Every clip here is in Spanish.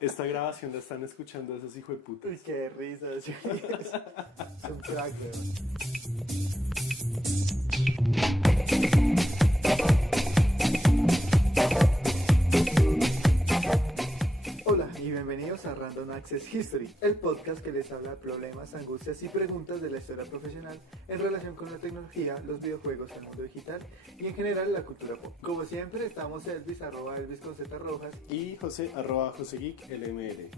Esta grabación la están escuchando esos hijos de putas. Uy, qué risa. Es un crack, weón. Hola y bienvenidos a Random Access History, el podcast que les habla de problemas, angustias y preguntas de la historia profesional en relación con la tecnología, los videojuegos, el mundo digital y en general la cultura pop. Como siempre estamos Elvis, @Elvis con Z Rojas. Y José, @JoséGeek, LML.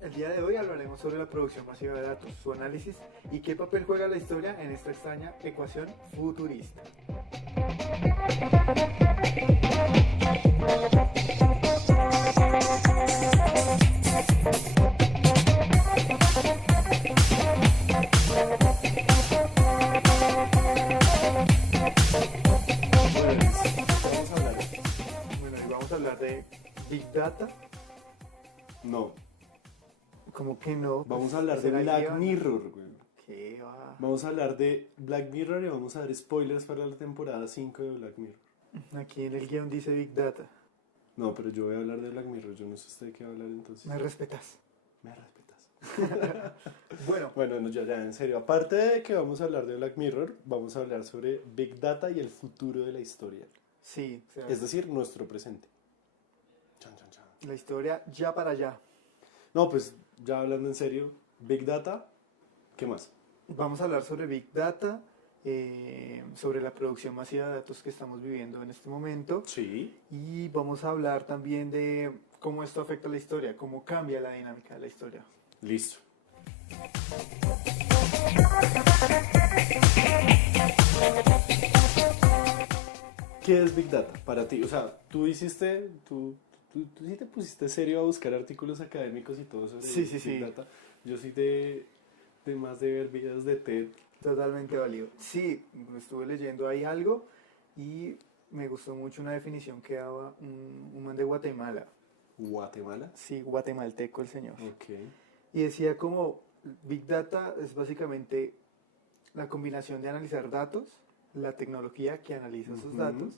El día de hoy hablaremos sobre la producción masiva de datos, su análisis y qué papel juega la historia en esta extraña ecuación futurista. Vamos a hablar. Bueno, y vamos a hablar de Big Data. No, ¿Cómo que no? vamos a hablar de ¿será Black guión? Mirror, güey. ¿Qué va? Vamos a hablar de Black Mirror y vamos a dar spoilers para la temporada 5 de Black Mirror. Aquí en el guión dice Big Data. No, pero yo voy a hablar de Black Mirror, yo no sé usted de qué va a hablar entonces. ¿Me respetas? Me respetas. Bueno, Bueno, no, ya, en serio. Aparte de que vamos a hablar de Black Mirror, vamos a hablar sobre Big Data y el futuro de la historia. sí, o sea, Es decir, nuestro presente. Chan, chan, chan. la historia ya para allá. No, pues ya hablando en serio, Big Data, ¿qué más? Vamos a hablar sobre Big Data, sobre la producción masiva de datos que estamos viviendo en este momento Sí. y vamos a hablar también de cómo esto afecta a la historia, cómo cambia la dinámica de la historia. Listo. ¿Qué es Big Data para ti? O sea, tú sí te pusiste serio a buscar artículos académicos y todo sobre Sí, Big sí. Data. Yo sí de más de ver videos de TED. Totalmente válido. Sí, estuve leyendo ahí algo y me gustó mucho una definición que daba un man de Guatemala. Guatemala. Sí, guatemalteco el señor. Ok. Y decía como Big Data es básicamente la combinación de analizar datos, la tecnología que analiza esos Ujú. datos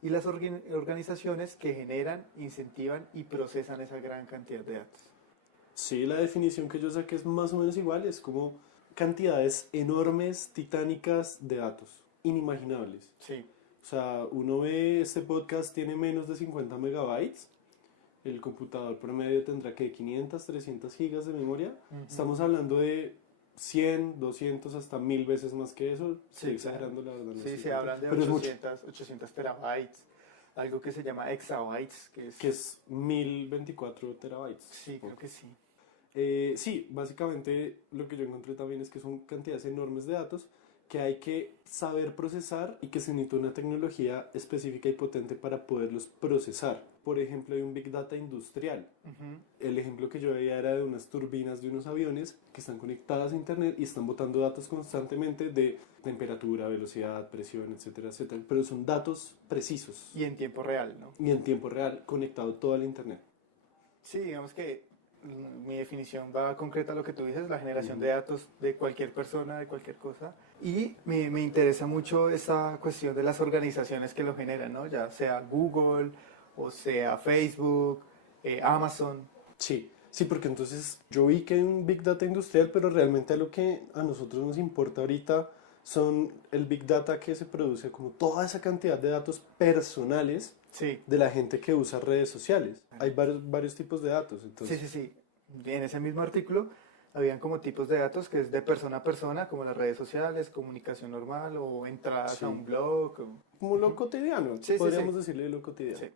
y las organizaciones que generan, incentivan y procesan esa gran cantidad de datos. Sí, la definición que yo saqué es más o menos igual, es como cantidades enormes, titánicas de datos, inimaginables. Sí, O sea, uno ve este podcast tiene menos de 50 megabytes, el computador promedio tendrá que 500, 300 gigas de memoria. Ujú. Estamos hablando de 100, 200, hasta 1000 veces más que eso. Sí, Estoy exagerando la verdad. no sí, sé se cuánto, hablan de pero es mucho, 800 terabytes, algo que se llama exabytes, que es 1024 terabytes. Sí, creo que sí. Sí, básicamente lo que yo encontré también es que son cantidades enormes de datos que hay que saber procesar y que se necesita una tecnología específica y potente para poderlos procesar. Por ejemplo, hay un Big Data industrial. Ujú. El ejemplo que yo veía era de unas turbinas de unos aviones que están conectadas a internet y están botando datos constantemente de temperatura, velocidad, presión, etcétera, etcétera. Pero son datos precisos Y en tiempo real, ¿no? y en tiempo real conectado todo al internet. Sí, digamos que mi definición va concreta a lo que tú dices, la generación Ujú. de datos de cualquier persona, de cualquier cosa. Y me interesa mucho esa cuestión de las organizaciones que lo generan, ¿no? Ya sea Google, o sea Facebook, Amazon. Sí, sí, porque entonces yo vi que hay un Big Data industrial, pero realmente lo que a nosotros nos importa ahorita son el Big Data que se produce como toda esa cantidad de datos personales Sí, de la gente que usa redes sociales. Hay varios tipos de datos, entonces. sí. En ese mismo artículo habían como tipos de datos que es de persona a persona, como las redes sociales, comunicación normal o entradas Sí. a un blog. Como lo cotidiano, Sí, sí, podríamos sí. decirle lo cotidiano. Sí.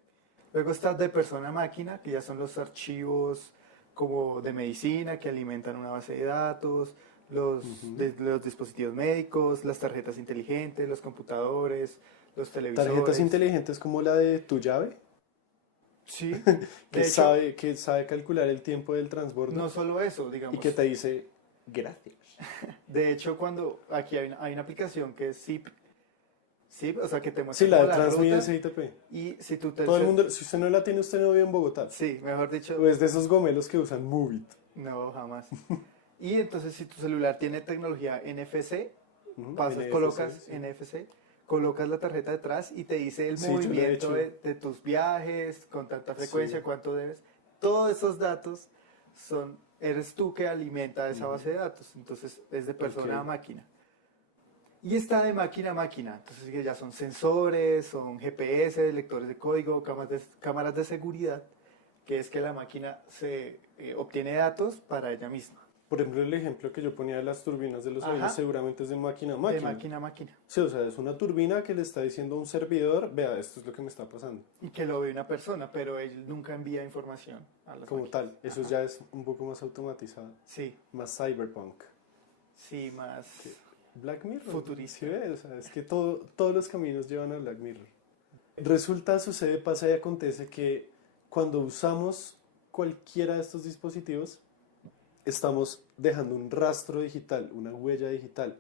Luego está de persona a máquina, que ya son los archivos como de medicina que alimentan una base de datos, Ujú. los dispositivos médicos, las tarjetas inteligentes, los computadores, los televisores. Tarjetas inteligentes como la de tu llave, Sí, que de hecho, que sabe calcular el tiempo del transbordo no solo eso, y digamos. que te dice gracias. De hecho, cuando aquí hay una aplicación que es Zip, o sea, que te Sí, muestra la como de la Transmit ruta SITP. y si tú te... Todo el mundo, si usted no la tiene, usted no vive en Bogotá. Sí, mejor dicho, O es de esos gomelos que usan Movit. no, jamás. Y entonces si tu celular tiene tecnología NFC, Ujú, NFC, colocas sí. NFC, colocas la tarjeta detrás y te dice el Sí, yo lo he movimiento hecho. de tus viajes, con tanta frecuencia, Sí. cuánto debes. Todos esos datos eres tú que alimenta esa base de datos, entonces es de persona a máquina. Y está de máquina a máquina, entonces que ya son sensores, son GPS, lectores de código, cámaras de seguridad, que es que la máquina se obtiene datos para ella misma. Por ejemplo, el ejemplo que yo ponía de las turbinas de los aviones seguramente es de máquina a De máquina. máquina a máquina. Sí, o sea, es una turbina que le está diciendo a un servidor, vea, esto es lo que me está pasando. Y que lo ve una persona, pero él nunca envía información a las Como máquinas. tal, eso ya es un poco más automatizado, Sí, más cyberpunk. sí, más Black Mirror. futurista. ¿Sí ve? O sea, es que todos los caminos llevan a Black Mirror. Resulta, sucede, pasa y acontece que cuando usamos cualquiera de estos dispositivos, estamos dejando un rastro digital, una huella digital.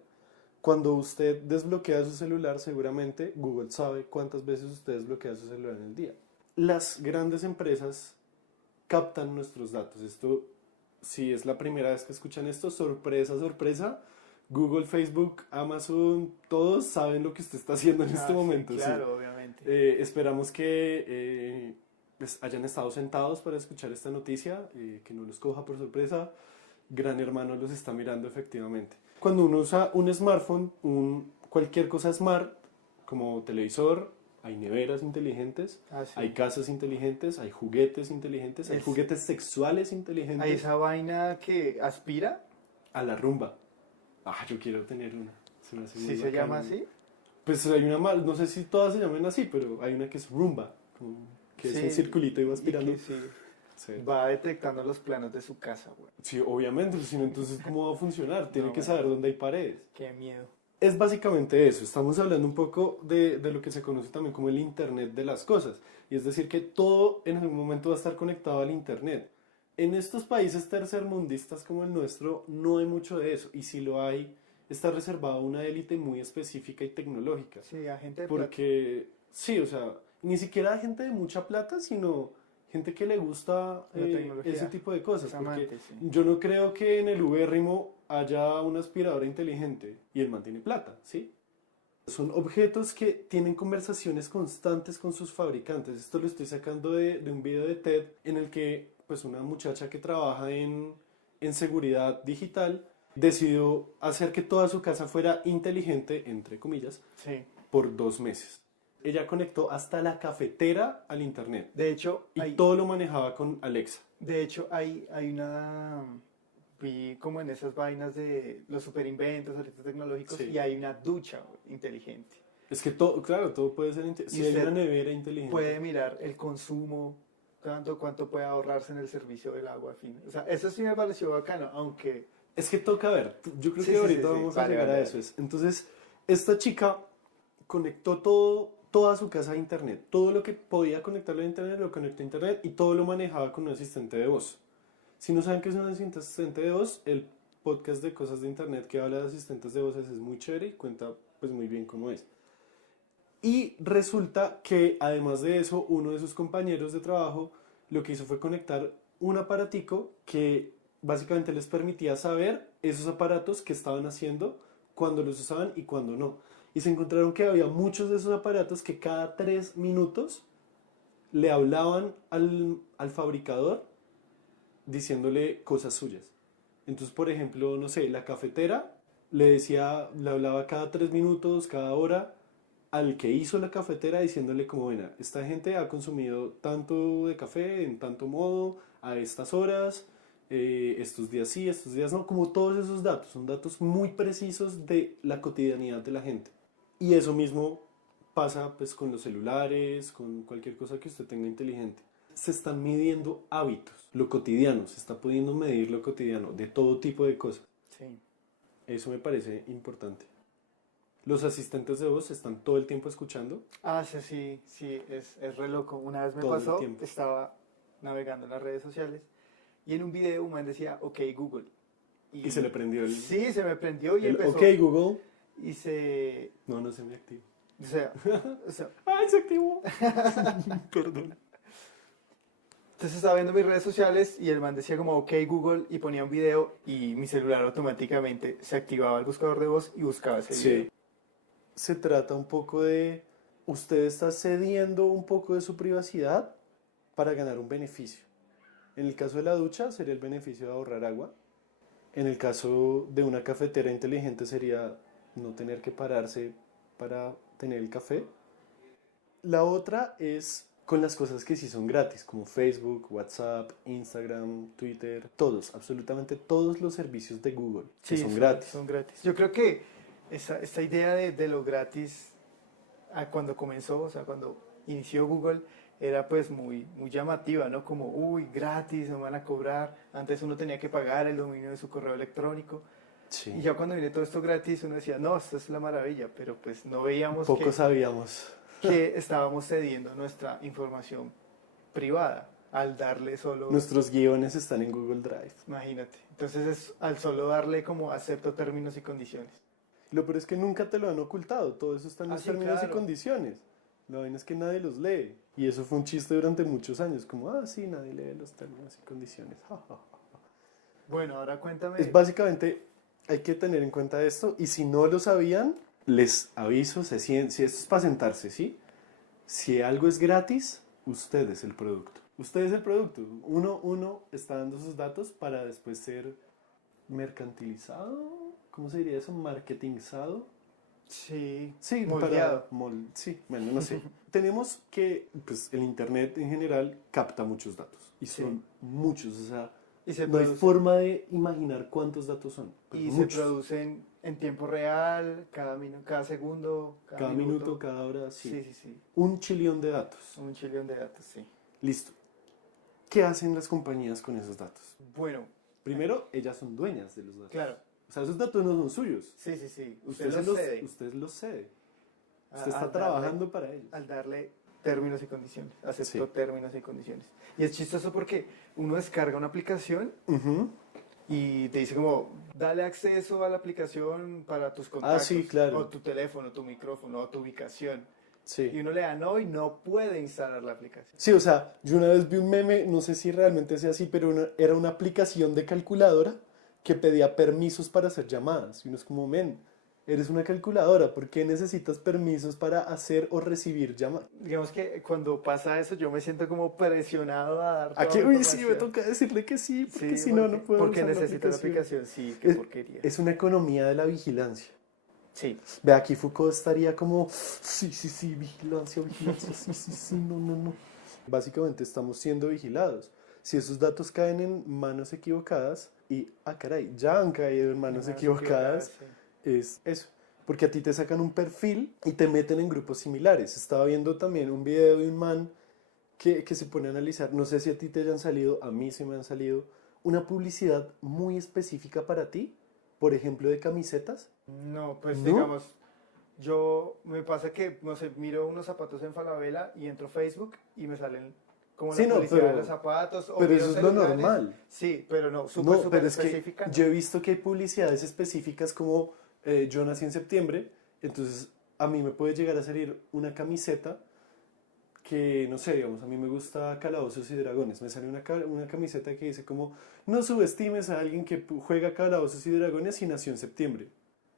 Cuando usted desbloquea su celular, seguramente Google sabe cuántas veces usted desbloquea su celular en el día. Las grandes empresas captan nuestros datos. Esto, si es la primera vez que escuchan esto, sorpresa, sorpresa. Google, Facebook, Amazon, todos saben lo que usted está haciendo en este momento. Sí, claro, sí. obviamente. Esperamos que pues hayan estado sentados para escuchar esta noticia, que no los coja por sorpresa. Gran Hermano los está mirando efectivamente. Cuando uno usa un smartphone, cualquier cosa smart, como televisor, hay neveras inteligentes, Sí. hay casas inteligentes, hay juguetes inteligentes, hay juguetes sexuales inteligentes. Hay esa vaina que aspira. A la rumba. Yo quiero tener una. ¿Sí se llama así? Pues hay una más, no sé si todas se llaman así, pero hay una que es rumba, que es un circulito y va aspirando. Y que va detectando los planos de su casa, güey. Sí, obviamente, pues, si no, entonces ¿cómo va a funcionar? Tiene que saber dónde hay paredes. Qué miedo. Es básicamente eso, estamos hablando un poco de lo que se conoce también como el Internet de las cosas, y es decir que todo en algún momento va a estar conectado al Internet. En estos países tercermundistas como el nuestro no hay mucho de eso, y si lo hay, está reservado a una élite muy específica y tecnológica. Sí, a gente de Porque, sí, o sea, ni siquiera a gente de mucha plata, sino gente que le gusta ese tipo de cosas. Porque yo no creo que en el ubérrimo haya una aspiradora inteligente y el man tiene plata, ¿sí? Son objetos que tienen conversaciones constantes con sus fabricantes. Esto lo estoy sacando de un video de TED en el que pues una muchacha que trabaja en seguridad digital decidió hacer que toda su casa fuera inteligente, entre comillas, por 2 meses. Ella conectó hasta la cafetera al internet. De hecho, todo lo manejaba con Alexa. De hecho, hay una... Vi como en esas vainas de los superinventos, ahorita tecnológicos, y hay una ducha inteligente. Es que todo, claro, todo puede ser inteligente. Si hay una nevera inteligente. Puede mirar el consumo, cuánto puede ahorrarse en el servicio del agua, en fin. O sea, eso sí me pareció bacano, aunque... Es que toca ver, yo creo que ahorita vamos a llegar a eso. Entonces, esta chica conectó toda su casa a internet. Todo lo que podía conectarlo a internet lo conectó a internet y todo lo manejaba con un asistente de voz. Si no saben qué es un asistente de voz, el podcast de cosas de internet que habla de asistentes de voces es muy chévere y cuenta pues muy bien cómo es. Y resulta que además de eso, uno de sus compañeros de trabajo lo que hizo fue conectar un aparatico que básicamente les permitía saber esos aparatos que estaban haciendo, cuando los usaban y cuando no. Y se encontraron que había muchos de esos aparatos que cada 3 minutos le hablaban al fabricador diciéndole cosas suyas. Entonces, por ejemplo, no sé, la cafetera le hablaba cada 3 minutos, cada hora, al que hizo la cafetera diciéndole como, bueno, esta gente ha consumido tanto de café en tanto modo, a estas horas, estos días sí, estos días no, como todos esos datos, son datos muy precisos de la cotidianidad de la gente. Y eso mismo pasa pues con los celulares, con cualquier cosa que usted tenga inteligente. Se están midiendo hábitos, lo cotidiano, se está pudiendo medir lo cotidiano, de todo tipo de cosas. Sí. Eso me parece importante. Los asistentes de voz están todo el tiempo escuchando. Sí, es re loco. Una vez me todo pasó, el tiempo. Estaba navegando en las redes sociales y en un video un man decía, ok Google. Y se le prendió el... Sí, se me prendió y empezó... Ok Google. Y se... No se me activó. O sea... ¡Ay, se activó! Perdón. Entonces estaba viendo mis redes sociales y el man decía como ok Google y ponía un video y mi celular automáticamente se activaba el buscador de voz y buscaba ese video. Se trata un poco de... Usted está cediendo un poco de su privacidad para ganar un beneficio. En el caso de la ducha sería el beneficio de ahorrar agua. En el caso de una cafetera inteligente sería no tener que pararse para tener el café. La otra es con las cosas que sí son gratis, como Facebook, WhatsApp, Instagram, Twitter, todos, absolutamente todos los servicios de Google que Sí, son gratis. son gratis. Yo creo que esta idea de lo gratis, cuando comenzó, o sea, cuando inició Google, era pues muy llamativa, ¿no? Como, uy, gratis, no van a cobrar. Antes uno tenía que pagar el dominio de su correo electrónico. Sí. Y ya cuando viene todo esto gratis, uno decía, no, esto es la maravilla, pero pues no veíamos Poco sabíamos. que estábamos cediendo nuestra información privada al darle solo... Nuestros guiones están en Google Drive. Imagínate. Entonces es al solo darle como acepto términos y condiciones. Lo peor es que nunca te lo han ocultado, todo eso está en los Sí, términos claro. y condiciones. La vaina es que nadie los lee. Y eso fue un chiste durante muchos años, como, sí, nadie lee los términos y condiciones. Ja, ja, ja. Bueno, ahora cuéntame... Es básicamente, hay que tener en cuenta esto, y si no lo sabían, les aviso, si esto es para sentarse, ¿sí? Si algo es gratis, usted es el producto. Usted es el producto. Uno está dando sus datos para después ser mercantilizado. ¿Cómo se diría eso? Marketingizado. Sí, Sí, moldeado. sí, bueno, no sé. Tenemos que, pues, el Internet en general capta muchos datos. Y Sí. son muchos, o sea, Y se no hay produce- forma de imaginar cuántos datos son. Pero Y muchos. se producen en tiempo real, cada segundo, Cada minuto, cada hora, sí. Sí, sí, sí. 1 trillón de datos. Un chillón de datos, sí. Listo. ¿Qué hacen las compañías con esos datos? Bueno, Primero, ellas son dueñas de los datos. claro. O sea, esos datos no son suyos. Sí, sí, sí. Usted Usted los cede. Usted los cede. a- Usted está al trabajando darle- para ellos. Al darle términos y condiciones. Acepto Sí. términos y condiciones. Y es chistoso porque uno descarga una aplicación Ujú. y te dice como, dale acceso a la aplicación para tus contactos. sí, claro. O tu teléfono, tu micrófono, o tu ubicación. Y Sí. uno le da no y no puede instalar la aplicación. Sí, o sea, yo una vez vi un meme, no sé si realmente sea así, pero era una aplicación de calculadora que pedía permisos para hacer llamadas. Y uno es como, men, eres una calculadora, ¿por qué necesitas permisos para hacer o recibir llamadas? Digamos que cuando pasa eso yo me siento como presionado a dar ¿A toda qué? la Uy, sí, me información. toca decirle que sí, porque Sí, si no, no puedo porque usar necesito la aplicación, sí, qué Es- porquería. Es una economía de la vigilancia. Sí, Ve, aquí Foucault estaría como, sí, vigilancia, sí, no. Básicamente estamos siendo vigilados. Si esos datos caen en manos equivocadas, y, caray, ya han caído en manos equivocadas, sí. es eso. Porque a ti te sacan un perfil y te meten en grupos similares. Estaba viendo también un video de un man que se pone a analizar, no sé si a ti te hayan salido, a mí se me han salido, una publicidad muy específica para ti, por ejemplo, de camisetas. No, pues ¿No? digamos, me pasa que, no sé, miro unos zapatos en Falabella y entro a Facebook y me salen como Sí, la no, publicidad pero- de los zapatos. O Pero miro eso es lo celulares. normal. Sí, pero no, No, súper pero es que específica. no. yo he visto que hay publicidades específicas como yo nací en septiembre, entonces a mí me puede llegar a salir una camiseta que, no sé, digamos, a mí me gusta Calabozos y Dragones, me sale una camiseta que dice como, no subestimes a alguien que juega Calabozos y Dragones y nació en septiembre.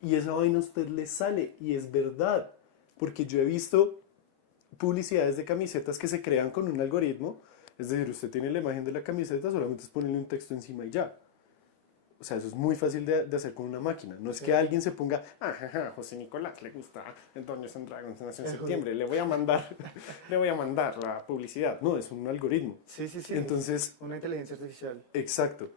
Y esa vaina a usted le sale, y es verdad, porque yo he visto publicidades de camisetas que se crean con un algoritmo, es decir, usted tiene la imagen de la camiseta, solamente es ponerle un texto encima y ya. O sea, eso es muy fácil de hacer con una máquina. No es Sí. que alguien se ponga, José Nicolás le gusta Dungeons and Dragons nació en septiembre, le voy a mandar la publicidad. No, es un algoritmo. Sí, sí, sí. Entonces, Una inteligencia artificial. exacto.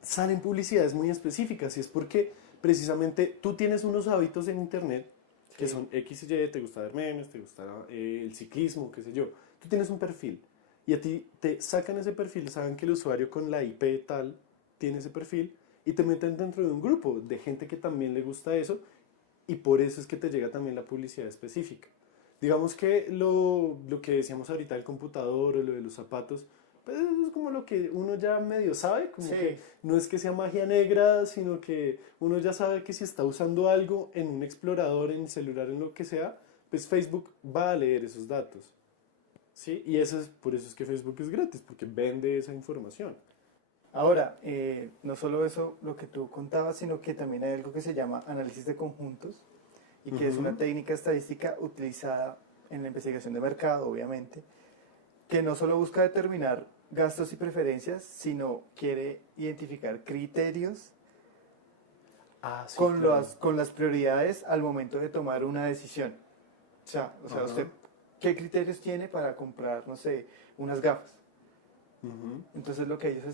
Salen publicidades muy específicas y es porque precisamente tú tienes unos hábitos en internet que Sí. son X y Y, te gusta ver memes, te gusta el ciclismo, qué sé yo. Tú tienes un perfil y a ti te sacan ese perfil, saben que el usuario con la IP tal tiene ese perfil y te meten dentro de un grupo de gente que también le gusta eso y por eso es que te llega también la publicidad específica. Digamos que lo que decíamos ahorita del computador o lo de los zapatos, pues eso es como lo que uno ya medio sabe, como Sí. que no es que sea magia negra, sino que uno ya sabe que si está usando algo en un explorador, en el celular, en lo que sea, pues Facebook va a leer esos datos. ¿Sí? Y por eso es que Facebook es gratis, porque vende esa información. Ahora, no solo eso, lo que tú contabas, sino que también hay algo que se llama análisis de conjuntos y que es Ujú. una técnica estadística utilizada en la investigación de mercado, obviamente, que no solo busca determinar gastos y preferencias, sino quiere identificar criterios Sí, con, claro. con las prioridades al momento de tomar una decisión. Ajá. Usted, ¿qué criterios tiene para comprar, no sé, unas gafas? Ujú. Entonces lo que ellos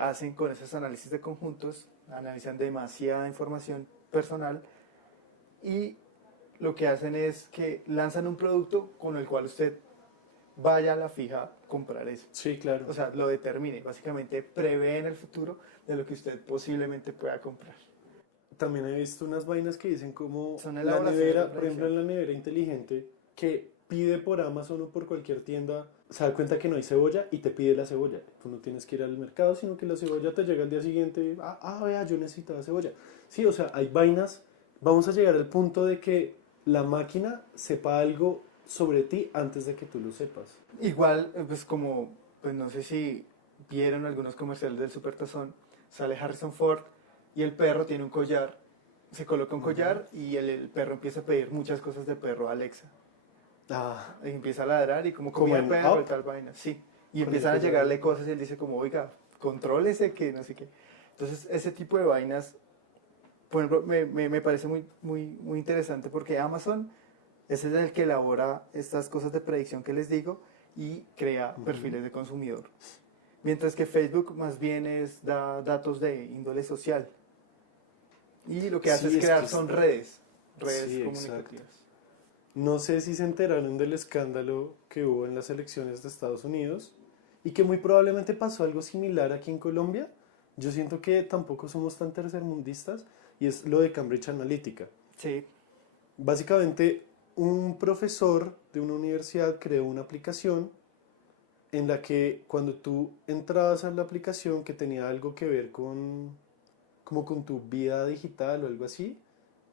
hacen con esos análisis de conjuntos, analizan demasiada información personal y lo que hacen es que lanzan un producto con el cual usted vaya a la fija a comprar eso. Sí, claro. O sea, lo determine, básicamente prevé en el futuro de lo que usted posiblemente pueda comprar. También he visto unas vainas que dicen como Son la elaboraciones de nevera, por ejemplo, predicción. en la nevera inteligente, que pide por Amazon o por cualquier tienda, se da cuenta que no hay cebolla y te pide la cebolla. Tú no tienes que ir al mercado, sino que la cebolla te llega al día siguiente. Vea, yo necesitaba cebolla. Sí, o sea, hay vainas. Vamos a llegar al punto de que la máquina sepa algo sobre ti antes de que tú lo sepas. Igual, pues como, pues no sé si vieron algunos comerciales del Supertazón, sale Harrison Ford y el perro tiene un collar, se coloca un collar y el perro empieza a pedir muchas cosas de perro a Alexa. Ah, Y empieza a ladrar y como como comía en perro y Up, tal vaina, sí. Y con el empiezan a collar. llegarle cosas y él dice como, oiga, contrólese que no sé qué. Entonces, ese tipo de vainas, por ejemplo, me parece muy interesante porque Amazon es el que elabora estas cosas de predicción que les digo y crea perfiles de consumidor. Mientras que Facebook más bien da datos de índole social. Y lo que hace es Sí, es crear que son redes sí, exacto. comunicativas. No sé si se enteraron del escándalo que hubo en las elecciones de Estados Unidos y que muy probablemente pasó algo similar aquí en Colombia. Yo siento que tampoco somos tan tercermundistas y es lo de Cambridge Analytica. Sí, Básicamente, un profesor de una universidad creó una aplicación en la que cuando tú entrabas a la aplicación que tenía algo que ver con como con tu vida digital o algo así,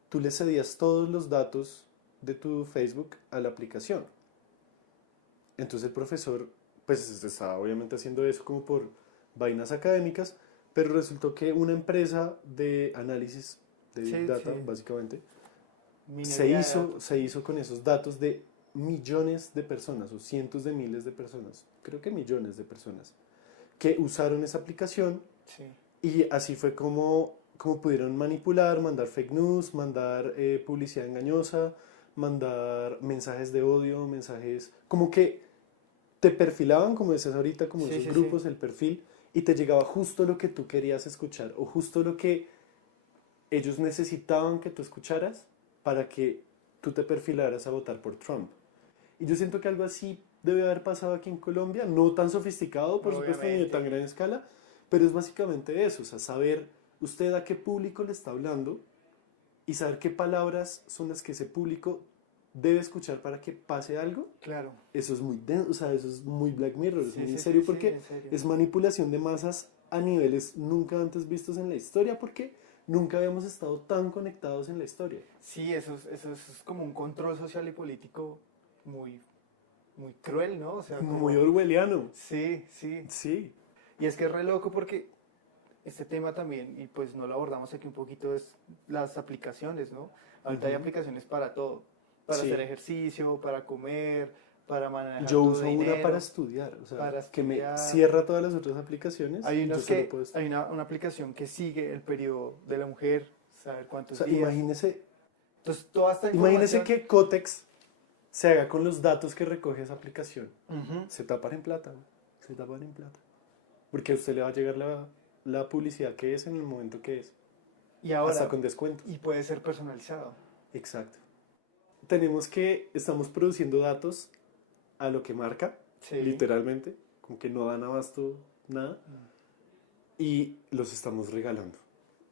tú le cedías todos los datos de tu Facebook a la aplicación. Entonces el profesor, pues estaba obviamente haciendo eso como por vainas académicas, pero resultó que una empresa de análisis de Big sí, Data, sí. básicamente, Minería de datos. se hizo con esos datos de millones de personas o cientos de miles de personas, creo que millones de personas, que usaron esa aplicación Sí. y así fue como pudieron manipular, mandar fake news, mandar publicidad engañosa, mandar mensajes de odio, mensajes como que te perfilaban, como decías ahorita, como Sí, esos sí, sí. grupos, el perfil, y te llegaba justo lo que tú querías escuchar o justo lo que ellos necesitaban que tú escucharas para que tú te perfilaras a votar por Trump. Y yo siento que algo así debe haber pasado aquí en Colombia, no tan sofisticado, por supuesto, ni de tan Obviamente. gran escala, pero es básicamente eso, o sea, saber usted a qué público le está hablando y saber qué palabras son las que ese público debe escuchar para que pase algo. Claro. Eso es muy denso, o sea, eso es muy Black Mirror, es Sí, muy en sí, serio sí, sí, porque en serio. es manipulación de masas a niveles nunca antes vistos en la historia porque nunca habíamos estado tan conectados en la historia. Sí, eso es como un control social y político muy, muy cruel, ¿no? O sea, Muy como... orwelliano. Sí, sí. Sí. Y es que es re loco porque este tema también, y pues no lo abordamos aquí un poquito, es las aplicaciones, ¿no? Ahorita hay Ujú. aplicaciones para todo, para hacer Sí. ejercicio, para comer, para manejar Yo tu uso una para dinero, estudiar, o sea, para que me estudiar. cierra todas las otras aplicaciones Hay y yo unos solo que, puedo estudiar. hay una aplicación que sigue el periodo de la mujer, saber O cuántos sea, días. Entonces, toda esta imagínese información... que Cotex se haga con los datos que recoge esa aplicación. Ujú. Se tapan en plata, ¿no? Se tapan en plata. Porque a usted le va a llegar la publicidad que es en el momento que es. Y Hasta ahora, con descuentos. y puede ser personalizado. Exacto. Estamos produciendo datos a lo que marca, Sí. literalmente, como que no dan abasto nada, y los estamos regalando.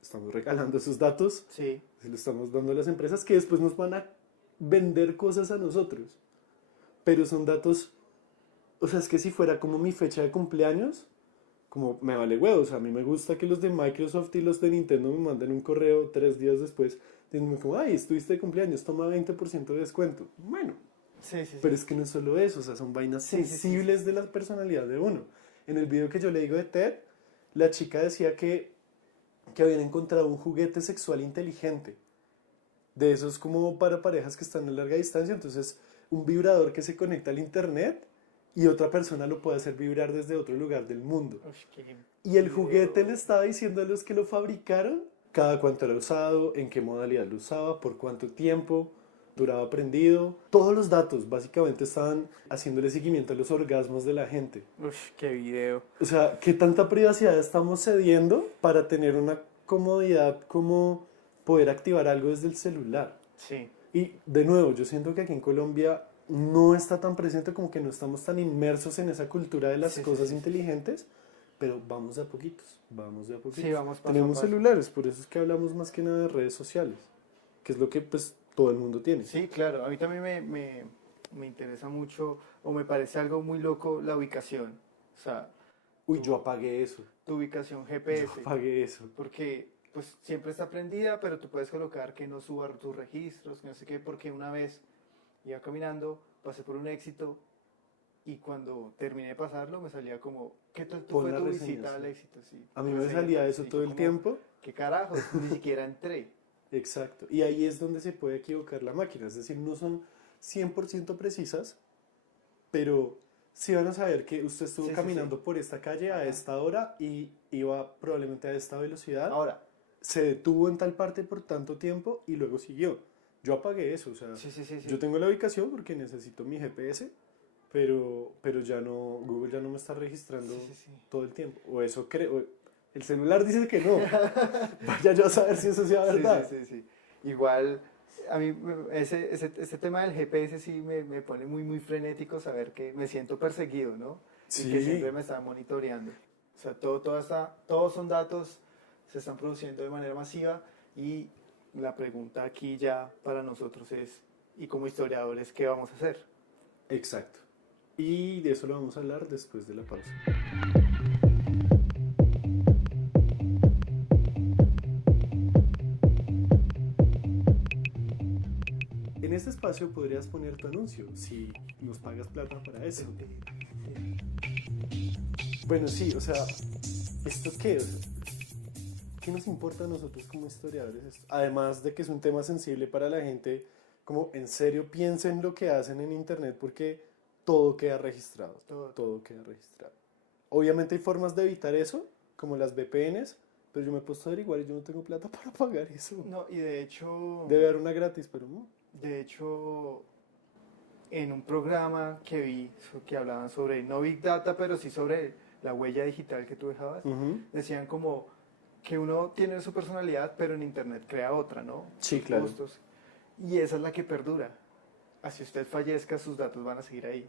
Estamos regalando esos datos, Sí. se los estamos dando a las empresas que después nos van a vender cosas a nosotros. Pero son datos, o sea, es que si fuera como mi fecha de cumpleaños, como me vale huevos, a mí me gusta que los de Microsoft y los de Nintendo me manden un correo 3 días después, diciéndome como, ay, estuviste de cumpleaños, toma 20% de descuento. Bueno, Sí, sí, pero sí. es que no es solo eso, o sea, son vainas Sí, sí, sí, sí. sensibles de la personalidad de uno. En el video que yo le digo de Ted, la chica decía que habían encontrado un juguete sexual inteligente, de esos como para parejas que están a larga distancia, entonces un vibrador que se conecta al internet y otra persona lo puede hacer vibrar desde otro lugar del mundo. Ush, qué Y el video. juguete le estaba diciendo a los que lo fabricaron cada cuánto era usado, en qué modalidad lo usaba, por cuánto tiempo duraba prendido. Todos los datos básicamente estaban haciéndole seguimiento a los orgasmos de la gente. Ush, qué video. O sea, ¿qué tanta privacidad estamos cediendo para tener una comodidad como poder activar algo desde el celular? Sí. Y de nuevo, yo siento que aquí en Colombia no está tan presente, como que no estamos tan inmersos en esa cultura de las Sí, sí, cosas sí. inteligentes, pero vamos de a poquitos, vamos de a poquitos. Sí, vamos paso a Tenemos paso. celulares, por eso es que hablamos más que nada de redes sociales, que es lo que pues todo el mundo tiene. Sí, claro. A mí también me interesa mucho, o me parece algo muy loco, la ubicación. O sea, Uy, yo apagué eso, tu ubicación yo GPS. apagué eso. Porque pues siempre está prendida, pero tú puedes colocar que no suba tus registros, que no sé qué, porque una vez iba caminando, pasé por un éxito y cuando terminé de pasarlo me salía como, ¿qué tal Pon fue la tu reseña, visita sí. al éxito? Sí, A mí una me reseña salía tal, eso y yo todo el como, tiempo. ¿qué carajos? Ni siquiera entré. Exacto. Y ahí es donde se puede equivocar la máquina. Es decir, no son 100% precisas, pero sí van a saber que usted estuvo Sí, sí, caminando por esta calle a Ajá. esta hora y iba probablemente a esta velocidad. Ahora, Se detuvo en tal parte por tanto tiempo y luego siguió. Yo apagué eso. O sea, sí, sí, sí, sí. yo tengo la ubicación porque necesito mi GPS, pero ya no, Google ya no me está registrando Sí, sí, sí. todo el tiempo. O eso creo. El celular dice que no. Vaya yo a saber si eso sea verdad. Sí, sí, sí, sí. Igual, a mí ese tema del GPS sí me pone muy, muy frenético saber que me siento perseguido, ¿no? Y que Sí. siempre me están monitoreando. O sea, todos son datos, se están produciendo de manera masiva y la pregunta aquí ya para nosotros es, y como historiadores, ¿qué vamos a hacer? Exacto. Y de eso lo vamos a hablar después de la pausa. En este espacio podrías poner tu anuncio si nos pagas plata para eso. Bueno, sí, o sea, ¿esto qué? O sea, ¿qué nos importa a nosotros como historiadores esto? Además de que es un tema sensible para la gente, como en serio piensen lo que hacen en internet porque todo queda registrado, todo queda registrado. Obviamente hay formas de evitar eso, como las VPNs, pero yo me he puesto a averiguar y yo no tengo plata para pagar eso. No, y de hecho, Debe haber una gratis, pero no. en un programa que vi que hablaban sobre no Big Data, pero sí sobre la huella digital que tú dejabas, Ujú. decían como que uno tiene su personalidad, pero en internet crea otra, ¿no? Sí, Sus claro. gustos. Y esa es la que perdura. Así usted fallezca, sus datos van a seguir ahí.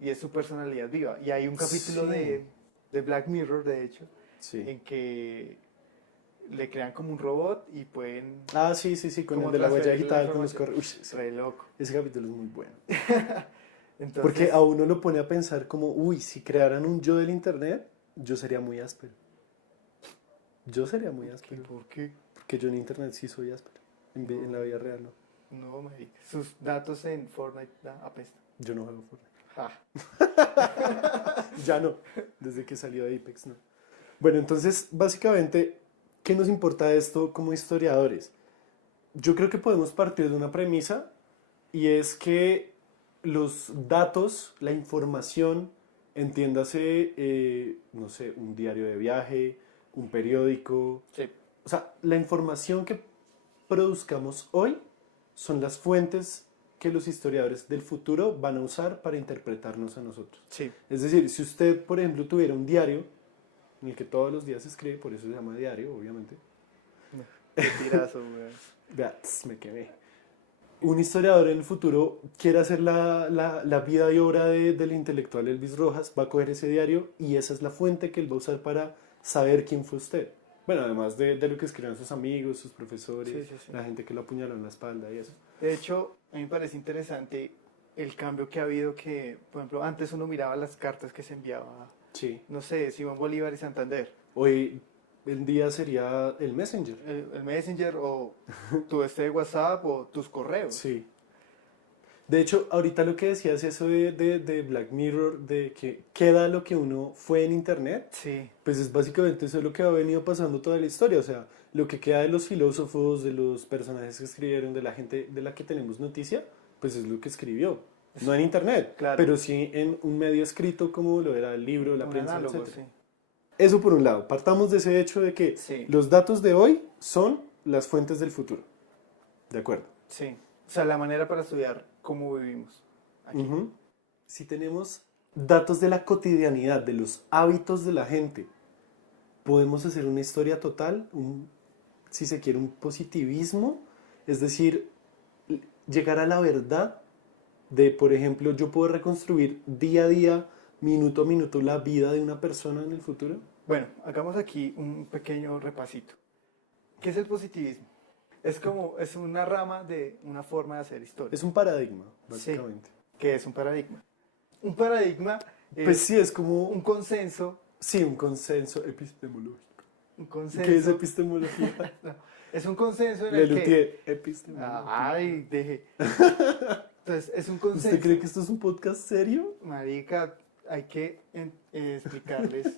Y es su personalidad viva. Y hay un capítulo Sí. de Black Mirror, de hecho, Sí. en que le crean como un robot y pueden... Ah, sí, con como el de la huella transferir la digital, con los información. correos. Re loco. Ese capítulo es muy bueno. Entonces, Porque a uno lo pone a pensar como, uy, si crearan un yo del internet, yo sería muy áspero. Yo sería muy áspero. ¿por qué? Porque yo en internet sí soy áspero. En la vida real no. No, marica. Sus datos en Fortnite apestan. Yo no juego Fortnite. Ja. Ya no. Desde que salió de Apex no. Bueno, entonces, básicamente, ¿qué nos importa esto como historiadores? Yo creo que podemos partir de una premisa y es que los datos, la información, entiéndase, no sé, un diario de viaje, un periódico, Sí. o sea, la información que produzcamos hoy son las fuentes que los historiadores del futuro van a usar para interpretarnos a nosotros. Sí. Es decir, si usted, por ejemplo, tuviera un diario en el que todos los días se escribe, por eso se llama diario, obviamente. Qué tirazo, güey. Vea, me quemé. Un historiador en el futuro quiere hacer la vida y obra del intelectual Elvis Rojas, va a coger ese diario y esa es la fuente que él va a usar para saber quién fue usted. Bueno, además de lo que escribieron sus amigos, sus profesores, Sí, sí, sí. la gente que lo apuñaló en la espalda y eso. De hecho, a mí me parece interesante el cambio que ha habido que, por ejemplo, antes uno miraba las cartas que se enviaba, Sí. no sé, Simón Bolívar y Santander, Hoy en día sería el Messenger. el Messenger o tu de WhatsApp o tus correos. Sí. De hecho, ahorita lo que decías eso de Black Mirror, de que queda lo que uno fue en internet, Sí. pues es básicamente eso lo que ha venido pasando toda la historia. O sea, lo que queda de los filósofos, de los personajes que escribieron, de la gente de la que tenemos noticia, pues es lo que escribió. No en internet, Claro. pero sí en un medio escrito como lo era el libro, la Un prensa, análogo, etc. sí. Eso por un lado. Partamos de ese hecho de que Sí. los datos de hoy son las fuentes del futuro. ¿De acuerdo? Sí. O sea, la manera para estudiar cómo vivimos aquí. Ujú. Si tenemos datos de la cotidianidad, de los hábitos de la gente, podemos hacer una historia total, si se quiere, un positivismo, es decir, llegar a la verdad de, por ejemplo, yo puedo reconstruir día a día, minuto a minuto, la vida de una persona en el futuro. Bueno, hagamos aquí un pequeño repasito. ¿Qué es el positivismo? Es una rama de una forma de hacer historia. Es un paradigma, Sí. básicamente. ¿Qué es un paradigma? Un paradigma es Pues sí, es como un consenso. sí, un consenso epistemológico. Un consenso. ¿Qué es epistemología? No, es un consenso en el que... Lelutier, epistemología. Ay, deje. Entonces, es un consenso. ¿Usted cree que esto es un podcast serio? Marica, hay que explicarles,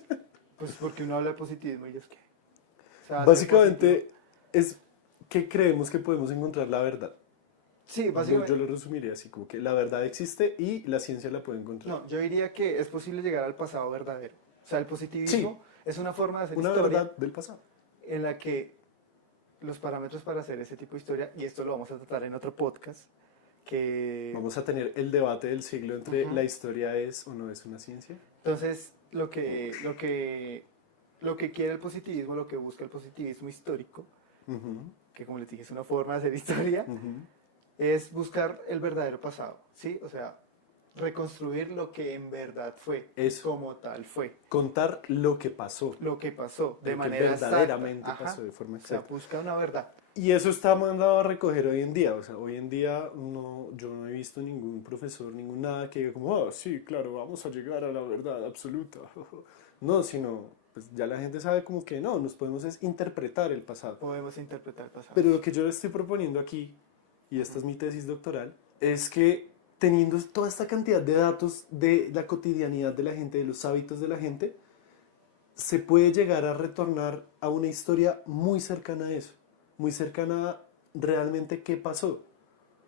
pues, porque uno habla de positivismo y ellos qué. O sea, Básicamente es que creemos que podemos encontrar la verdad. sí, Yo básicamente. lo resumiría así, como que la verdad existe y la ciencia la puede encontrar. No, yo diría que es posible llegar al pasado verdadero. O sea, el positivismo es una forma de hacer Una historia verdad del pasado. en la que los parámetros para hacer ese tipo de historia, y esto lo vamos a tratar en otro podcast, que... Vamos a tener el debate del siglo entre Ujú. la historia es o no es una ciencia. Entonces, lo que quiere el positivismo, lo que busca el positivismo histórico, Ujú, que como les dije es una forma de hacer historia, ujú. es buscar el verdadero pasado, ¿sí? O sea, reconstruir lo que en verdad fue, Eso. como tal fue, Contar lo que pasó. lo que pasó, de Lo que manera verdaderamente exacta. Ajá. pasó de forma O sea, exacta. busca una verdad. Y eso está mandado a recoger hoy en día. O sea, hoy en día yo no he visto ningún profesor, ningún nada que diga como, ah, sí, claro, vamos a llegar a la verdad absoluta. No, sino, pues ya la gente sabe como que no, nos podemos es interpretar el pasado. Podemos interpretar el pasado. Pero lo que yo le estoy proponiendo aquí, y esta es mi tesis doctoral, es que teniendo toda esta cantidad de datos de la cotidianidad de la gente, de los hábitos de la gente, se puede llegar a retornar a una historia muy cercana a eso, muy cercana a realmente qué pasó.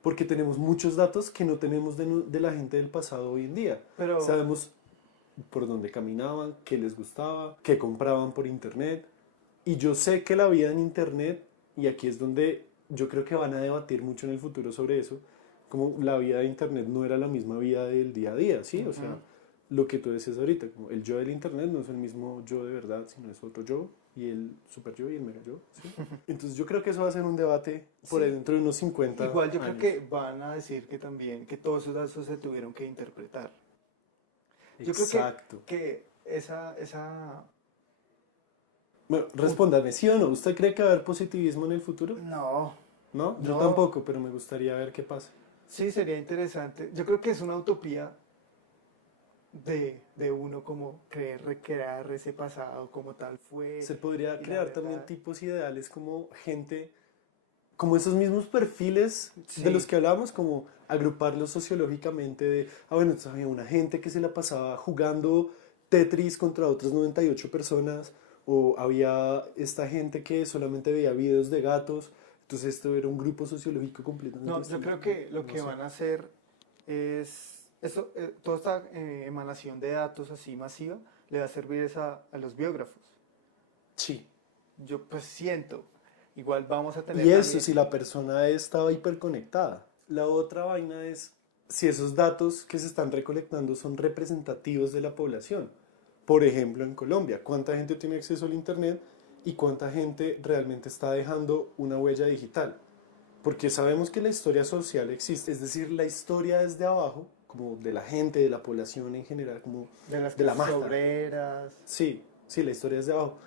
Porque tenemos muchos datos que no tenemos de la gente del pasado hoy en día. Pero- Sabemos por dónde caminaban, qué les gustaba, qué compraban por internet. Y yo sé que la vida en internet, y aquí es donde yo creo que van a debatir mucho en el futuro sobre eso, como la vida de internet no era la misma vida del día a día, ¿sí? O sea, Ujú. lo que tú decías ahorita, como el yo del internet no es el mismo yo de verdad, sino es otro yo, y el super yo y el mega yo, ¿sí? Entonces yo creo que eso va a ser un debate por Sí. ahí dentro de unos 50 Igual yo años. creo que van a decir que también, que todos esos datos se tuvieron que interpretar. Yo creo Exacto. que esa... Bueno, respóndame, ¿sí o no? ¿Usted cree que va a haber positivismo en el futuro? No, ¿No? Yo No. tampoco, pero me gustaría ver qué pasa. sí sería interesante. Yo creo que es una utopía de uno como creer recrear ese pasado como tal fue. Se podría y la crear verdad- también tipos ideales como gente, como esos mismos perfiles Sí. de los que hablamos, como agruparlos sociológicamente de, bueno, entonces había una gente que se la pasaba jugando Tetris contra otras 98 personas, o había esta gente que solamente veía videos de gatos, entonces esto era un grupo sociológico completamente No, yo distinto. creo que lo No que sé. van a hacer es eso, toda esta emanación de datos así masiva le va a servir a los biógrafos. Sí. Yo pues siento, igual vamos a tener Y eso, también- si la persona estaba hiperconectada. La otra vaina es si esos datos que se están recolectando son representativos de la población. Por ejemplo, en Colombia, ¿cuánta gente tiene acceso al Internet y cuánta gente realmente está dejando una huella digital? Porque sabemos que la historia social existe, es decir, la historia desde abajo, como de la gente, de la población en general, como de las de la clases masa. obreras, sí, la historia desde abajo.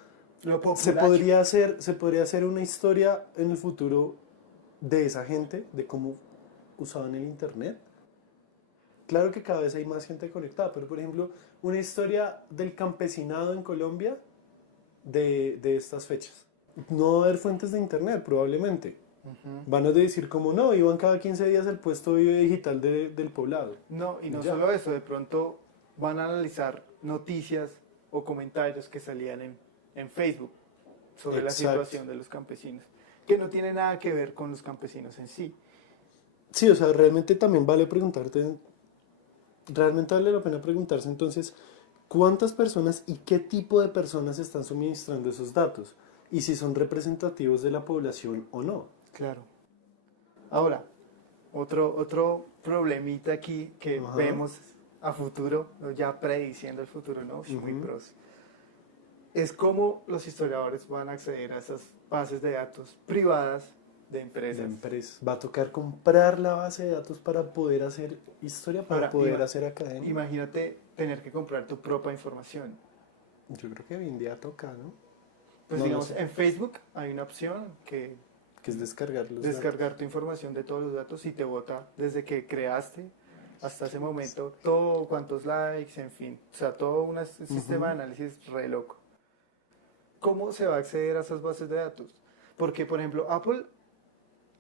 lo Se popular. se podría hacer una historia en el futuro de esa gente, de cómo usaban el internet. Claro que cada vez hay más gente conectada, pero por ejemplo, una historia del campesinado en Colombia de estas fechas. No va a haber fuentes de internet, probablemente. Ujú. Van a decir como no, iban cada 15 días al puesto digital del poblado. No, y no Ya. solo eso, de pronto van a analizar noticias o comentarios que salían en Facebook sobre la Exacto. situación de los campesinos, que no tiene nada que ver con los campesinos en sí. Sí, o sea, realmente también vale preguntarte realmente vale la pena preguntarse entonces cuántas personas y qué tipo de personas están suministrando esos datos y si son representativos de la población o no. Claro. Ahora, otro problemita aquí que Ajá. vemos a futuro, ya prediciendo el futuro, ¿no? Muy Ujú. pros. Es cómo los historiadores van a acceder a esas bases de datos privadas de empresas. Va a tocar comprar la base de datos para poder hacer historia, para Ahora, poder hacer academia. Imagínate tener que comprar tu propia información. Yo creo que hoy en día toca, ¿no? Pues No, digamos, no sé. en Facebook hay una opción que Que es descargar los descargar tu información de todos los datos y te bota desde que creaste hasta ese momento todo, cuántos likes, en fin. O sea, todo un sistema de análisis re loco. ¿Cómo se va a acceder a esas bases de datos? Porque, por ejemplo, Apple,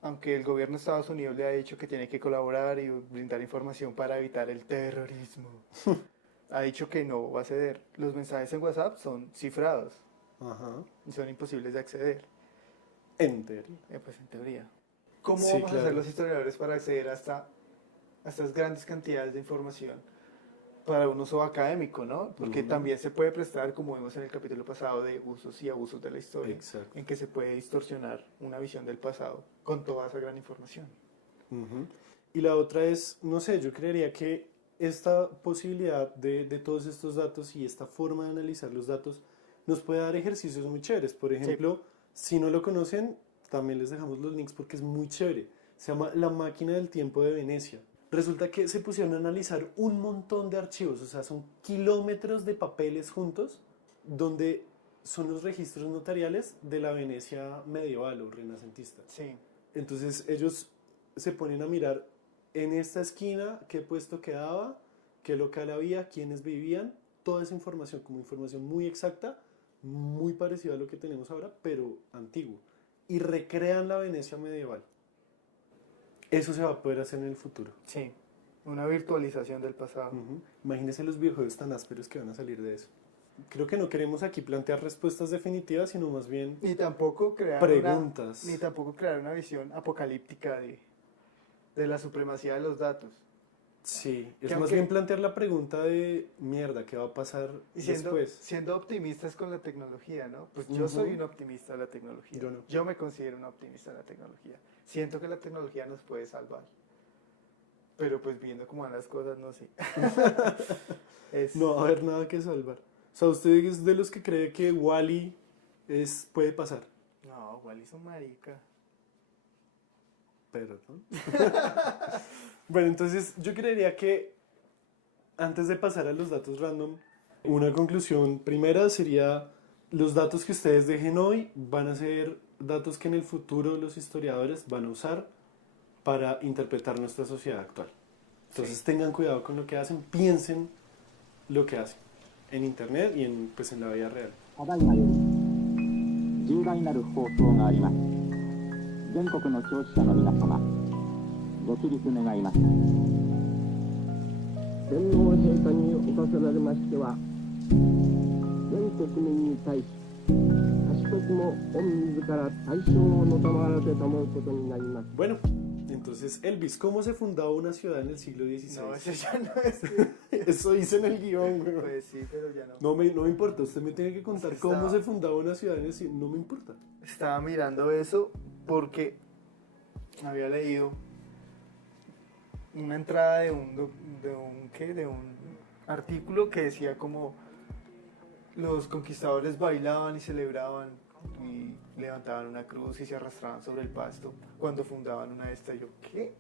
aunque el gobierno de Estados Unidos le ha dicho que tiene que colaborar y brindar información para evitar el terrorismo, ha dicho que no va a ceder. Los mensajes en WhatsApp son cifrados datos. Ajá. y son imposibles de acceder. En teoría. Pues en teoría. ¿Cómo Sí, vamos a hacer claro. los historiadores para acceder a estas grandes cantidades de información para un uso académico, ¿no? Porque también se puede prestar, como vimos en el capítulo pasado, de usos y abusos de la historia, Exacto. en que se puede distorsionar una visión del pasado con toda esa gran información. Ujú. Y la otra es, no sé, yo creería que esta posibilidad de todos estos datos y esta forma de analizar los datos nos puede dar ejercicios muy chéveres. Por ejemplo, si no lo conocen, también les dejamos los links porque es muy chévere. Se llama La máquina del tiempo de Venecia. Resulta que se pusieron a analizar un montón de archivos, o sea, son kilómetros de papeles juntos, donde son los registros notariales de la Venecia medieval o renacentista. Sí. Entonces ellos se ponen a mirar en esta esquina qué puesto quedaba, qué local había, quiénes vivían, toda esa información como información muy exacta, muy parecida a lo que tenemos ahora, pero antiguo. Y recrean la Venecia medieval. Eso se va a poder hacer en el futuro. Sí, una virtualización del pasado. Imagínense los videojuegos tan ásperos que van a salir de eso. Creo que no queremos aquí plantear respuestas definitivas, sino más bien Ni tampoco crear preguntas. ni tampoco crear una visión apocalíptica de la supremacía de los datos. Sí, es Que más aunque- bien plantear la pregunta de mierda, ¿qué va a pasar Y después? siendo optimistas con la tecnología, ¿no? Pues yo soy un optimista de la tecnología. Yo no. Yo me considero un optimista de la tecnología. Siento que la tecnología nos puede salvar. Pero pues viendo cómo van las cosas, no sé. No va a haber nada que salvar. O sea, ¿usted es de los que cree que Wall-E puede pasar? No, Wall-E es un marica. Perdón. Bueno, entonces yo creería que antes de pasar a los datos random, una conclusión primera sería los datos que ustedes dejen hoy van a ser datos que en el futuro los historiadores van a usar para interpretar nuestra sociedad actual. Entonces tengan cuidado con lo que hacen, piensen lo que hacen en internet y pues en la vida real. ただいまより重大なる放送があります。全国の聴取者の皆様、ご起立願います。天皇陛下におかせられましては、全国民に対し、賢くも御自ら大正をのたまらせたもうことになります。 Bueno, entonces Elvis, ¿cómo se fundaba una ciudad en el siglo XVI? No, ese ya no es. Eso dice en el guión, güey. Pues sí, pero ya no. No me importa, usted me tiene que contar Estaba- cómo se fundaba una ciudad en el siglo. No me importa. Estaba mirando eso porque había leído una entrada de un artículo que decía como los conquistadores bailaban y celebraban y levantaban una cruz y se arrastraban sobre el pasto cuando fundaban una de estas. Yo, ¿qué?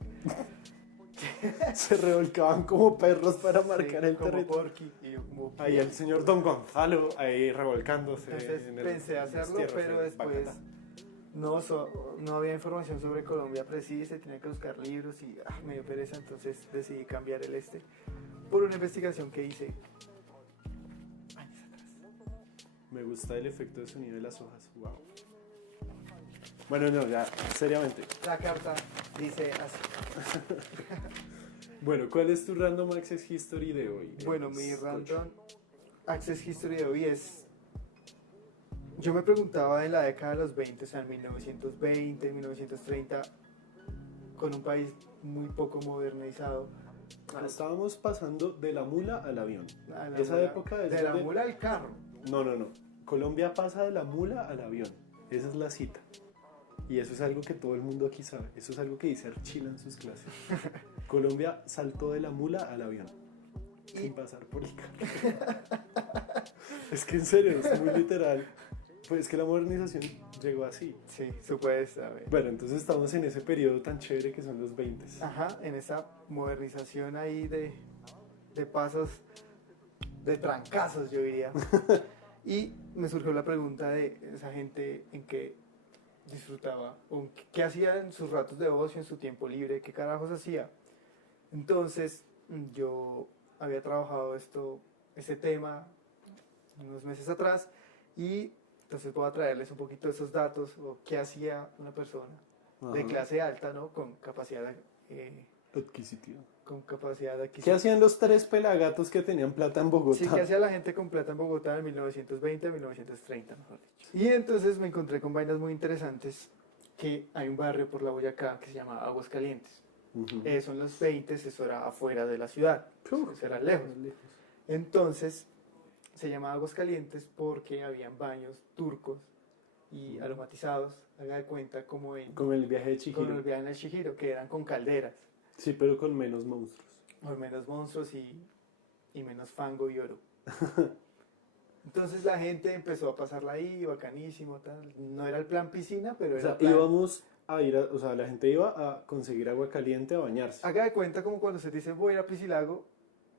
Se revolcaban como perros para marcar Sí, el como territorio. Porky. Y yo como, Ahí el señor Don Gonzalo, ahí revolcándose. Entonces en pensé en las hacerlo, tierras pero de después Bacatá. no había información sobre Colombia precisa, tenía que buscar libros y me dio pereza, entonces decidí cambiar el por una investigación que hice años atrás. Me gusta el efecto de sonido de las hojas. Wow. Bueno, no, ya, seriamente. La carta dice así. Bueno, ¿cuál es tu Random Access History de hoy? Bueno, Elvis mi Cocho? random access history de hoy es... Yo me preguntaba en la década de los 20, o sea, en 1920, 1930, con un país muy poco modernizado, Estábamos pasando de la mula al avión. A la Esa mula- época es de la donde- mula al carro. No, no, no. Colombia pasa de la mula al avión. Esa es la cita. Y eso es algo que todo el mundo aquí sabe. Eso es algo que dice Archila en sus clases. Colombia saltó de la mula al avión. Sin pasar por el carro. Es que en serio, es muy literal. Pues es que la modernización llegó así. Sí, supuestamente. Bueno, entonces estamos en ese periodo tan chévere que son los 20. Ajá, en esa modernización ahí de pasos, de trancazos, yo diría. Y me surgió la pregunta de esa gente en qué disfrutaba, o qué hacía en sus ratos de ocio, en su tiempo libre, qué carajos hacía. Entonces, yo había trabajado ese tema unos meses atrás y entonces voy a traerles un poquito de esos datos, o qué hacía una persona de Ajá. clase alta, ¿no? Con capacidad Adquisitivo. de ¿Qué adquisición. hacían los 3 pelagatos que tenían plata en Bogotá? Sí, ¿qué hacía la gente con plata en Bogotá en 1920 a 1930, mejor dicho? Y entonces me encontré con vainas muy interesantes, que hay un barrio por la Boyacá que se llama Aguascalientes. Ujú. Eso en los 20, eso era afuera de la ciudad, eso era lejos. Entonces, se llamaba Aguascalientes porque habían baños turcos y aromatizados, haga de cuenta, como Como el viaje de con Chihiro. el viaje en el Chihiro, que eran con calderas, Sí, pero con menos monstruos. o menos monstruos y menos fango y oro. Entonces la gente empezó a pasarla ahí, bacanísimo, tal. No era el plan piscina, pero O era sea, el plan... íbamos a ir o sea, la gente iba a conseguir agua caliente a bañarse. Haga de cuenta como cuando se dice voy a ir a Piscilago,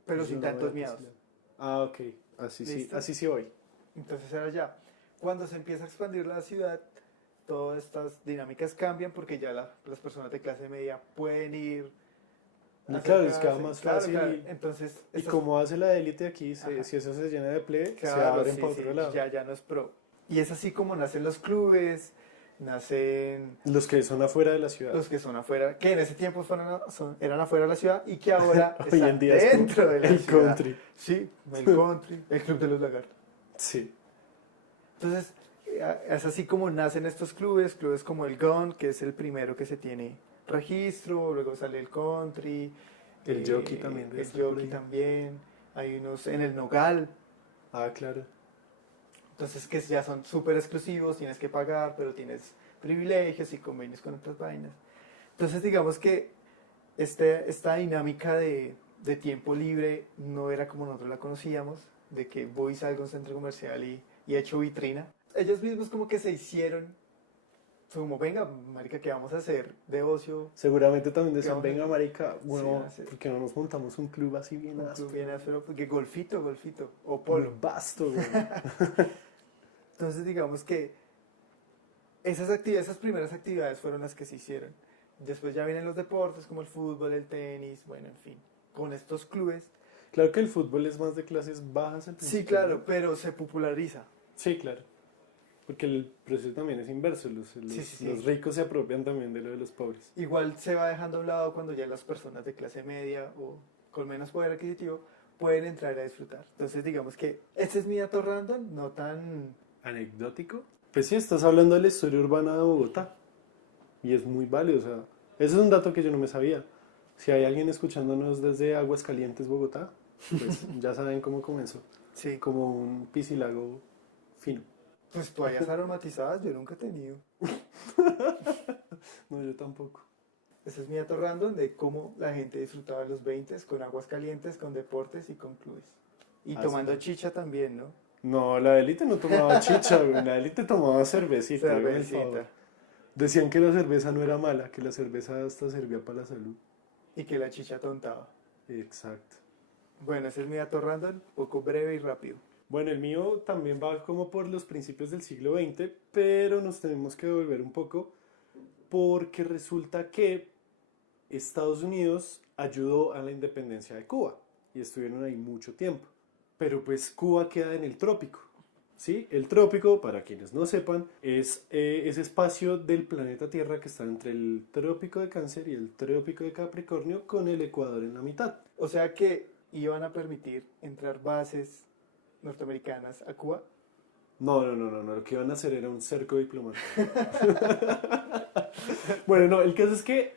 pero Yo sin no voy a tantos miados. Piscilago. Ah, ok. Así sí, ¿Listo? así sí voy. Entonces era ya. Cuando se empieza a expandir la ciudad, todas estas dinámicas cambian porque ya las personas de clase media pueden ir. Y claro, les queda acercarse. más Claro, fácil. claro. Entonces, Y estas- como hace la élite aquí, Ajá. si eso se llena de plebe, se claro, abren sí, para sí, otro lado. ya no es pro. Y es así como nacen los clubes, nacen Los que son afuera de la ciudad. los que son afuera, que en ese tiempo eran afuera de la ciudad y que ahora Hoy están en día es como dentro de la el ciudad. country. Sí, el country, el club de los lagartos. Sí. Entonces, es así como nacen estos clubes como el GON, que es el primero que se tiene registro, luego sale el country, El jockey también debe el estar por jockey ahí. también, hay unos en el Nogal, Ah, claro. entonces que ya son súper exclusivos, tienes que pagar, pero tienes privilegios y convenios con otras vainas. Entonces digamos que esta dinámica de tiempo libre no era como nosotros la conocíamos, de que voy y salgo a un centro comercial y echo vitrina. Ellos mismos como que se hicieron, como venga, marica, ¿qué vamos a hacer de ocio? Seguramente también decían, vamos a- venga marica, bueno, sí. ¿por qué no nos montamos un club así bien Un áspero? club bien áspero, porque golfito, o polo. Un basto, güey. Entonces digamos que esas primeras actividades fueron las que se hicieron. Después ya vienen los deportes como el fútbol, el tenis, bueno, en fin, con estos clubes. Claro que el fútbol es más de clases bajas al Sí, principio, claro, ¿no? pero se populariza. Sí, claro. Porque el proceso también es inverso. Sí. Los ricos se apropian también de lo de los pobres. Igual se va dejando a un lado cuando ya las personas de clase media o con menos poder adquisitivo pueden entrar a disfrutar. Entonces digamos que este es mi dato random, no tan... ¿Anecdótico? Pues sí, estás hablando de la historia urbana de Bogotá. Y es muy válido, o sea, ese es un dato que yo no me sabía. Si hay alguien escuchándonos desde Aguascalientes, Bogotá, pues ya saben cómo comenzó. Sí, Como un piscilago fino. pues toallas aromatizadas yo nunca he tenido. No, yo tampoco. Ese es mi dato random de cómo la gente disfrutaba los 20 con aguas calientes, con deportes y con clubes. Y Ah, tomando sí. chicha también, ¿no? No, la élite no tomaba chicha, güey. La élite tomaba cervecita, hágame el favor. Cervecita. Decían que la cerveza no era mala, que la cerveza hasta servía para la salud. Y que la chicha tontaba. Exacto. Bueno, ese es mi dato random, poco breve y rápido. Bueno, el mío también va como por los principios del siglo XX, pero nos tenemos que devolver un poco porque resulta que Estados Unidos ayudó a la independencia de Cuba y estuvieron ahí mucho tiempo. Pero pues Cuba queda en el trópico, ¿sí? El trópico, para quienes no sepan, es ese espacio del planeta Tierra que está entre el trópico de Cáncer y el trópico de Capricornio con el Ecuador en la mitad. O sea que iban a permitir entrar bases norteamericanas a Cuba. No, lo que iban a hacer era un cerco diplomático. Bueno, no, el caso es que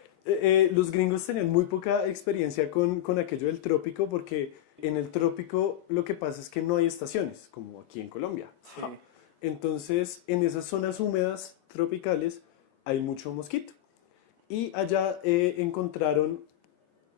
Los gringos tenían muy poca experiencia con aquello del trópico porque en el trópico lo que pasa es que no hay estaciones, como aquí en Colombia. Sí. Entonces, en esas zonas húmedas tropicales hay mucho mosquito. Y allá encontraron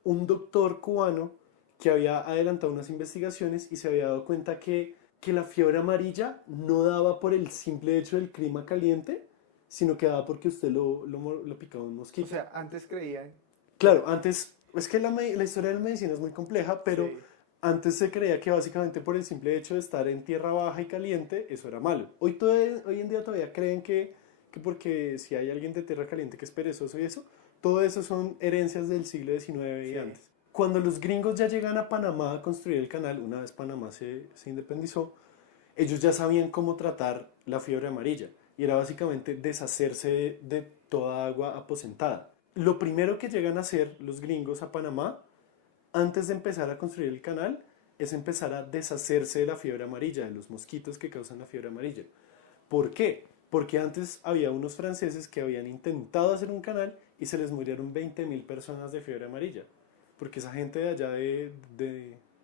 un doctor cubano que había adelantado unas investigaciones y se había dado cuenta que la fiebre amarilla no daba por el simple hecho del clima caliente, sino que daba porque usted lo picaba un O mosquito. sea, antes creían... Claro, antes, es que la historia de la medicina es muy compleja, pero Sí. antes se creía que básicamente por el simple hecho de estar en tierra baja y caliente, eso era malo. Hoy en día todavía creen que porque si hay alguien de tierra caliente que es perezoso y eso, todo eso son herencias del siglo XIX y Sí. antes. Cuando los gringos ya llegan a Panamá a construir el canal, una vez Panamá se independizó, ellos ya sabían cómo tratar la fiebre amarilla y era básicamente deshacerse de toda agua aposentada. Lo primero que llegan a hacer los gringos a Panamá, antes de empezar a construir el canal, es empezar a deshacerse de la fiebre amarilla, de los mosquitos que causan la fiebre amarilla. ¿Por qué? Porque antes había unos franceses que habían intentado hacer un canal y se les murieron 20.000 personas de fiebre amarilla. Porque esa gente de allá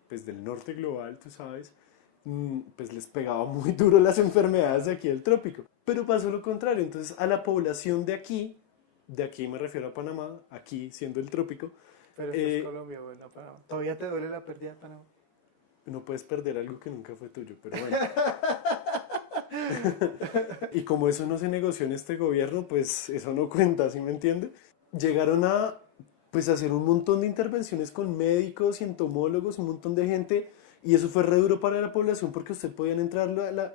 pues del norte global, tú sabes, pues les pegaba muy duro las enfermedades de aquí del trópico. Pero pasó lo contrario, entonces a la población de aquí me refiero a Panamá, aquí siendo el trópico, Pero esto es Colombia, bueno, Panamá. ¿Todavía te duele la pérdida de Panamá? no puedes perder algo que nunca fue tuyo, pero bueno. Y como eso no se negoció en este gobierno, pues eso no cuenta, ¿sí me entiende? Llegaron a pues hacer un montón de intervenciones con médicos y entomólogos, un montón de gente, y eso fue re duro para la población porque usted podían entrar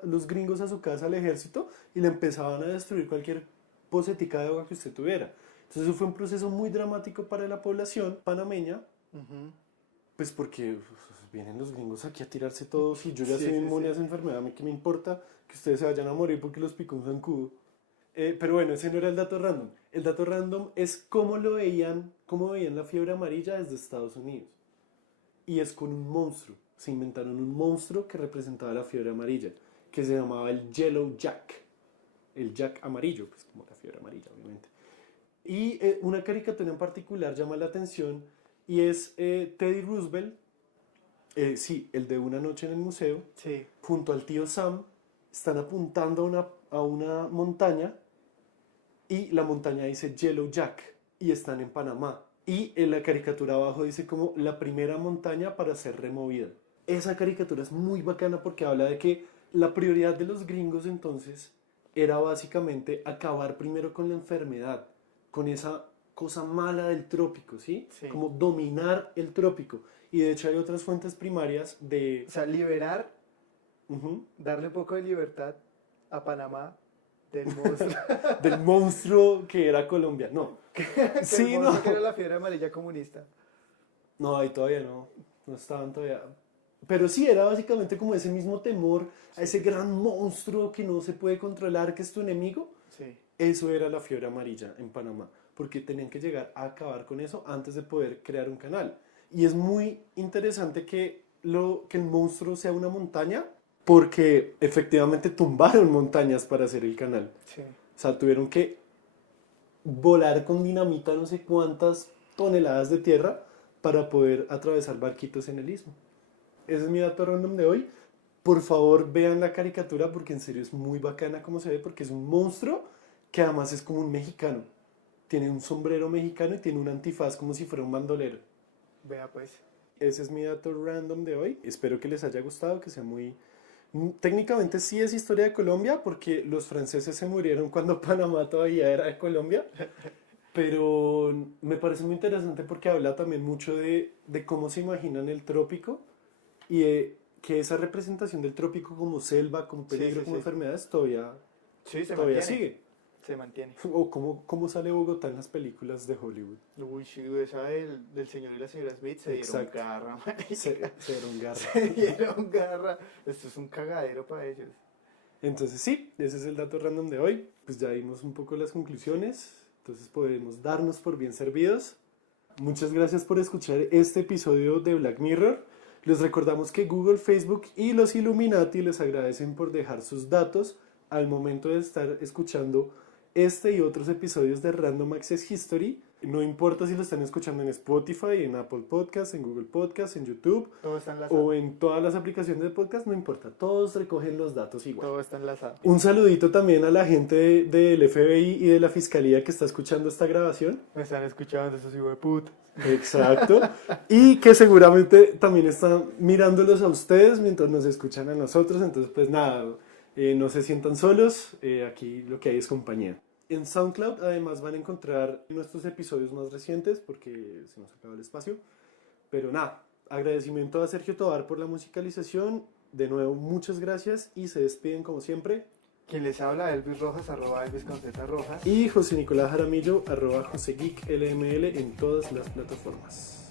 los gringos a su casa, al ejército, y le empezaban a destruir cualquier pocetica de agua que usted tuviera. Entonces eso fue un proceso muy dramático para la población panameña, pues porque vienen los gringos aquí a tirarse todos y yo ya Sí, soy sí, inmune sí. a esa enfermedad, ¿a mí qué me importa que ustedes se vayan a morir porque los picó un zancudo? Pero bueno, ese no era el dato random. El dato random es cómo veían la fiebre amarilla desde Estados Unidos. Y es con un monstruo. Se inventaron un monstruo que representaba la fiebre amarilla, que se llamaba el Yellow Jack. El Jack amarillo, pues como la fiebre amarilla, obviamente. Y una caricatura en particular llama la atención y es Teddy Roosevelt, sí, el de Una noche en el museo, Sí. junto al tío Sam, están apuntando a una montaña y la montaña dice Yellow Jack y están en Panamá. Y en la caricatura abajo dice como la primera montaña para ser removida. Esa caricatura es muy bacana porque habla de que la prioridad de los gringos entonces era básicamente acabar primero con la enfermedad, con esa cosa mala del trópico, ¿sí? Sí. Como dominar el trópico. Y de hecho hay otras fuentes primarias de... O sea, liberar, Ujú, darle un poco de libertad a Panamá del monstruo. del monstruo que era Colombia. No, sí, El no. monstruo que era la fiebre amarilla comunista. No, ahí todavía no estaban todavía. Pero sí, era básicamente como ese mismo temor a ese gran monstruo que no se puede controlar, que es tu enemigo. Sí. Eso era la fiebre amarilla en Panamá, porque tenían que llegar a acabar con eso antes de poder crear un canal. Y es muy interesante que el monstruo sea una montaña, porque efectivamente tumbaron montañas para hacer el canal. Sí. O sea, tuvieron que volar con dinamita no sé cuántas toneladas de tierra para poder atravesar barquitos en el istmo. Ese es mi dato random de hoy. Por favor, vean la caricatura porque en serio es muy bacana como se ve, porque es un monstruo que además es como un mexicano. Tiene un sombrero mexicano y tiene un antifaz como si fuera un bandolero. Vea pues. Ese es mi dato random de hoy. Espero que les haya gustado, que sea muy... Técnicamente sí es historia de Colombia porque los franceses se murieron cuando Panamá todavía era de Colombia. Pero me parece muy interesante porque habla también mucho de cómo se imaginan el trópico y que esa representación del trópico como selva, como peligro, sí, como sí. enfermedades todavía Mantiene. sigue. Se mantiene. O cómo sale Bogotá en las películas de Hollywood. Uy, sí, esa del señor y la señora Smith se dieron Exacto. garra, marica. Se dieron garra. Se dieron garra. Esto es un cagadero para ellos. Entonces sí, ese es el dato random de hoy. Pues ya vimos un poco las conclusiones. Entonces podemos darnos por bien servidos. Muchas gracias por escuchar este episodio de Black Mirror. Les recordamos que Google, Facebook y los Illuminati les agradecen por dejar sus datos al momento de estar escuchando este y otros episodios de Random Access History No importa si lo están escuchando en Spotify, en Apple Podcasts, en Google Podcasts, en YouTube Todo está enlazado. o en todas las aplicaciones de podcast, no importa. Todos recogen los datos igual. Todo está enlazado. Un saludito también a la gente del FBI y de la Fiscalía que está escuchando esta grabación. Me están escuchando esos hijos de puta. Exacto. Y que seguramente también están mirándolos a ustedes mientras nos escuchan a nosotros. Entonces, pues nada, no se sientan solos. Aquí lo que hay es compañía. En SoundCloud además van a encontrar nuestros episodios más recientes porque se nos acaba el espacio. Pero nada, agradecimiento a Sergio Tobar por la musicalización. De nuevo, muchas gracias y se despiden como siempre. Quien les habla, Elvis Rojas, @Elvis con Z Rojas. Y José Nicolás Jaramillo, @JoseGeekLML en todas las plataformas.